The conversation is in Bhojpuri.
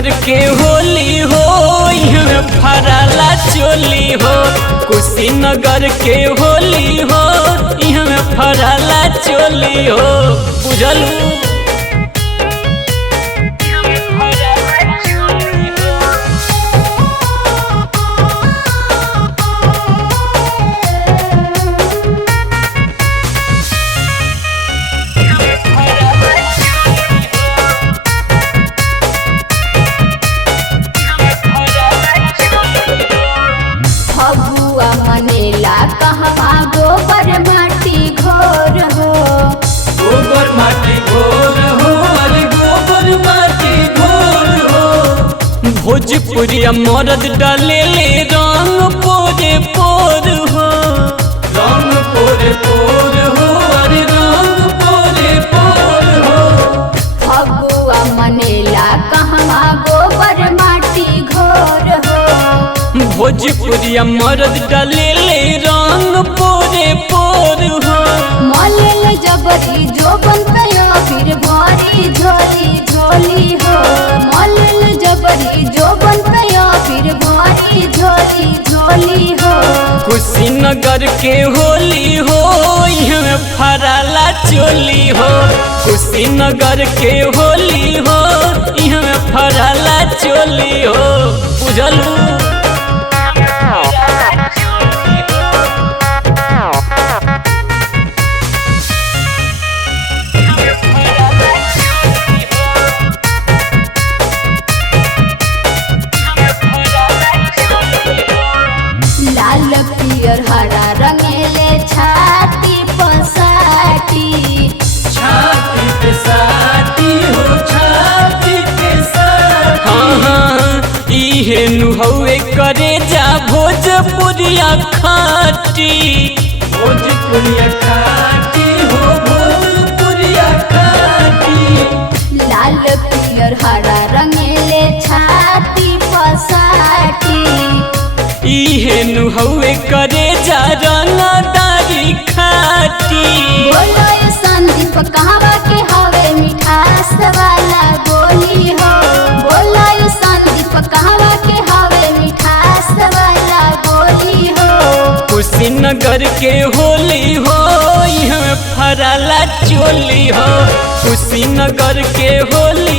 कुशीनगर के होली हो यहाँ फराला चोली हो। कुशीनगर के होली हो यहाँ फराला चोली हो। बुझलू मनेला कहवा गोबर माटी घोर हो। गोबर माटी घोर हो, अरे गोबर माटी घोर हो। भोजपुरिया मर्द डाले ले रंग पोरे पोर हो। रंग पोरे पोर हो, अरे रंग पोरे पोर हो। फगुआ मनेला कहवा गोबर माटी घोर हो। भोजपुरिया मर्द डाले ले रंग पोरे पोर हो। मलेल जबरी जो बनतयो फिर भारी झोली झोली हो। मलेल जबरी जो बनतयो फिर भारी झोली झोली हो। कुशीनगर के होली हो यहाँ फराला चोली हो। कुशीनगर के होली हो यहाँ फराला चोली हो। बुझलू लाल पियर हरा रंगेले छाती पसाटी। छाती पे साटी हो, छाती पे साटी। हाँ हाँ इहे नुहवे करे जा भोजपुरिया खाटी। भोजपुरिया खाटी हो, भोजपुरिया खाटी। लाल पियर हरा रंगेले छाती पसाटी। इहे नुहवे करे जा रंगदारी खाटी। बोलो ये संदीप कहवा के हवे मिठास वाला बोली हो। बोलो ये संदीप कहवा के हवे मिठास वाला बोली हो। कुशीनगर के होली हो यहाँ फराला चोली हो। कुशीनगर के होली